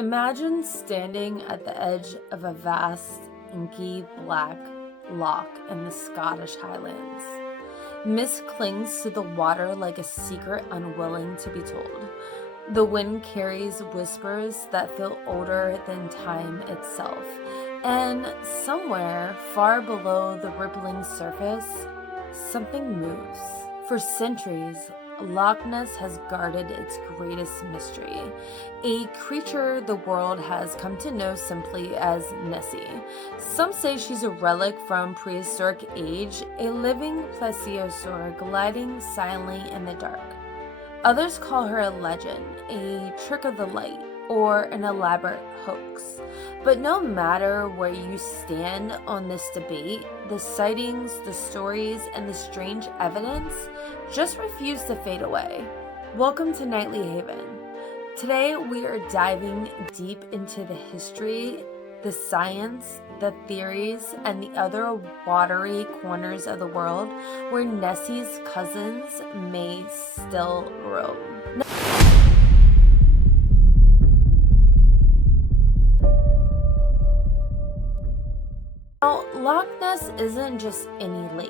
Imagine standing at the edge of a vast, inky black loch in the Scottish Highlands. Mist clings to the water like a secret unwilling to be told. The wind carries whispers that feel older than time itself, and somewhere far below the rippling surface, something moves. For centuries, Loch Ness has guarded its greatest mystery, a creature the world has come to know simply as Nessie. Some say she's a relic from prehistoric age, a living plesiosaur gliding silently in the dark. Others call her a legend, a trick of the light, or an elaborate hoax. But no matter where you stand on this debate, the sightings, the stories, and the strange evidence just refuse to fade away. Welcome to Nightly Haven. Today we are diving deep into the history, the science, the theories, and the other watery corners of the world where Nessie's cousins may still roam. Now, Loch Ness isn't just any lake.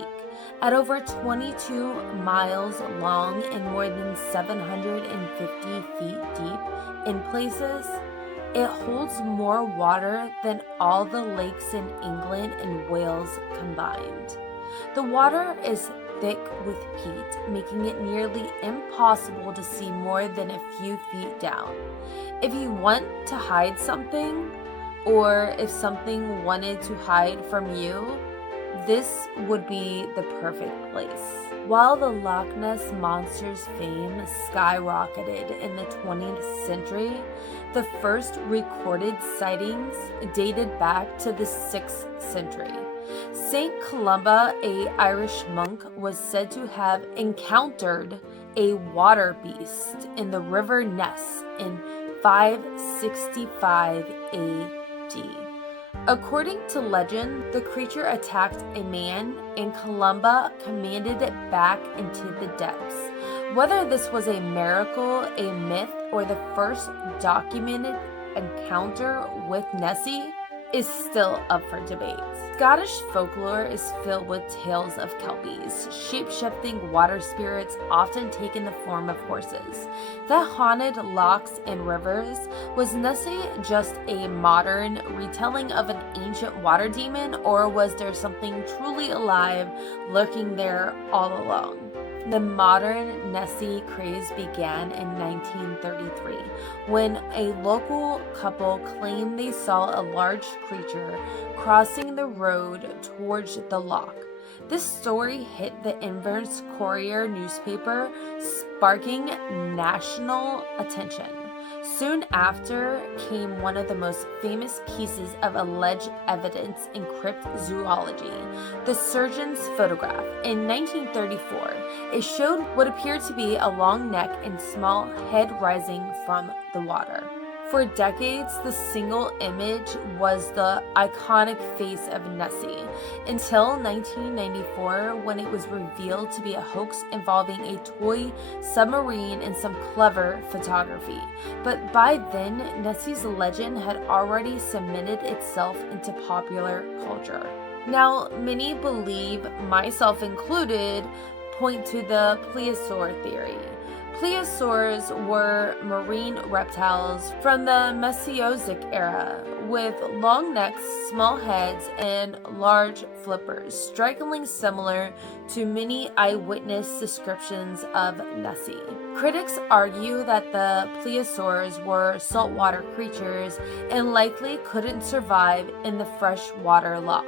At over 22 miles long and more than 750 feet deep in places, it holds more water than all the lakes in England and Wales combined. The water is thick with peat, making it nearly impossible to see more than a few feet down. If you want to hide something, or if something wanted to hide from you, this would be the perfect place. While the Loch Ness Monster's fame skyrocketed in the 20th century, the first recorded sightings dated back to the 6th century. Saint Columba, an Irish monk, was said to have encountered a water beast in the river Ness in 565 AD. According to legend, the creature attacked a man and Columba commanded it back into the depths. Whether this was a miracle, a myth, or the first documented encounter with Nessie is still up for debate. Scottish folklore is filled with tales of kelpies, shape-shifting water spirits often take in the form of horses, that haunted lochs and rivers. Was Nessie just a modern retelling of an ancient water demon, or was there something truly alive lurking there all along? The modern Nessie craze began in 1933 when a local couple claimed they saw a large creature crossing the road towards the loch. This story hit the Inverness Courier newspaper, sparking national attention. Soon after came one of the most famous pieces of alleged evidence in cryptozoology, the surgeon's photograph. In 1934, it showed what appeared to be a long neck and small head rising from the water. For decades, the single image was the iconic face of Nessie, until 1994 when it was revealed to be a hoax involving a toy submarine and some clever photography. But by then, Nessie's legend had already cemented itself into popular culture. Now, many believe, myself included, point to the plesiosaur theory. Plesiosaurs were marine reptiles from the Mesozoic era, with long necks, small heads, and large flippers, strikingly similar to many eyewitness descriptions of Nessie. Critics argue that the plesiosaurs were saltwater creatures and likely couldn't survive in the freshwater loch.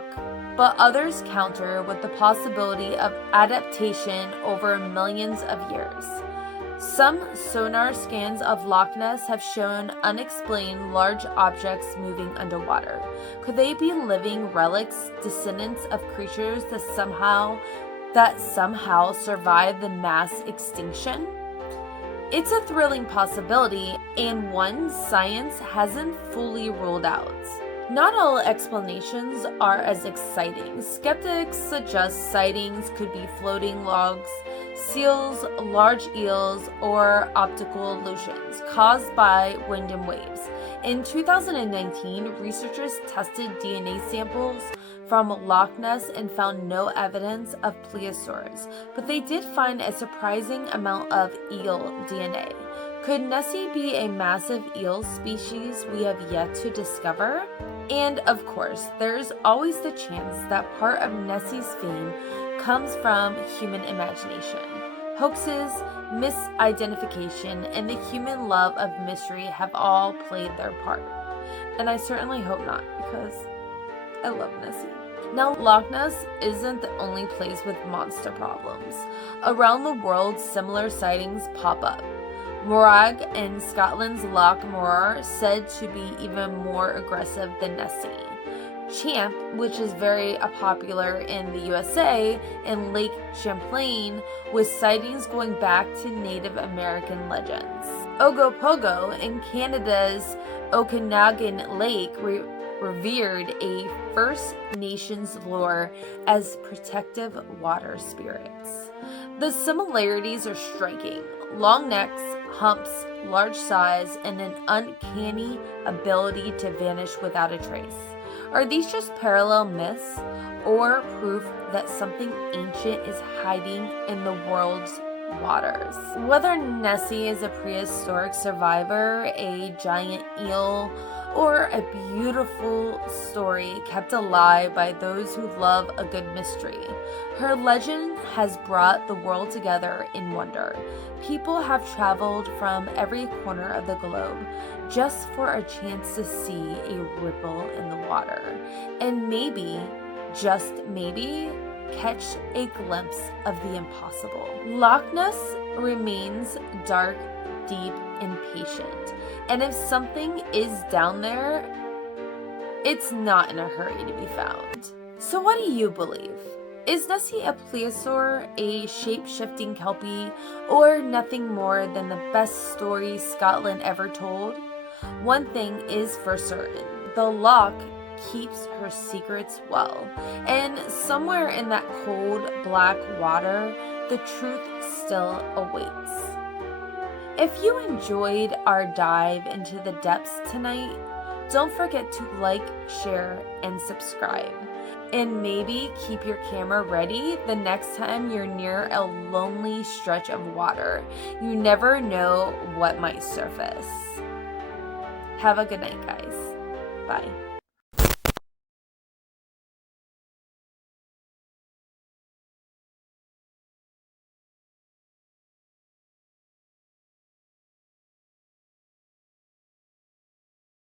But others counter with the possibility of adaptation over millions of years. Some sonar scans of Loch Ness have shown unexplained large objects moving underwater. Could they be living relics, descendants of creatures that somehow survived the mass extinction? It's a thrilling possibility, and one science hasn't fully ruled out. Not all explanations are as exciting. Skeptics suggest sightings could be floating logs, seals, large eels, or optical illusions caused by wind and waves. In 2019, researchers tested DNA samples from Loch Ness and found no evidence of plesiosaurs, but they did find a surprising amount of eel DNA. Could Nessie be a massive eel species we have yet to discover? And of course, there's always the chance that part of Nessie's fame comes from human imagination. Hoaxes, misidentification, and the human love of mystery have all played their part. And I certainly hope not, because I love Nessie. Now, Loch Ness isn't the only place with monster problems. Around the world, similar sightings pop up. Morag in Scotland's Loch Morar said to be even more aggressive than Nessie. Champ, which is very popular in the USA, and Lake Champlain, with sightings going back to Native American legends. Ogopogo in Canada's Okanagan Lake revered a First Nations lore as protective water spirits. The similarities are striking. Long necks, humps, large size, and an uncanny ability to vanish without a trace. Are these just parallel myths, or proof that something ancient is hiding in the world's waters? Whether Nessie is a prehistoric survivor, a giant eel, or a beautiful story kept alive by those who love a good mystery, her legend has brought the world together in wonder. People have traveled from every corner of the globe just for a chance to see a ripple in the water, and maybe, just maybe, catch a glimpse of the impossible. Loch Ness remains dark, deep, and patient, and if something is down there, it's not in a hurry to be found. So what do you believe? Is Nessie a plesiosaur, a shape-shifting kelpie, or nothing more than the best story Scotland ever told? One thing is for certain, the Loch keeps her secrets well, and somewhere in that cold, black water, the truth still awaits. If you enjoyed our dive into the depths tonight, don't forget to like, share, and subscribe. And maybe keep your camera ready the next time you're near a lonely stretch of water. You never know what might surface. Have a good night, guys. Bye.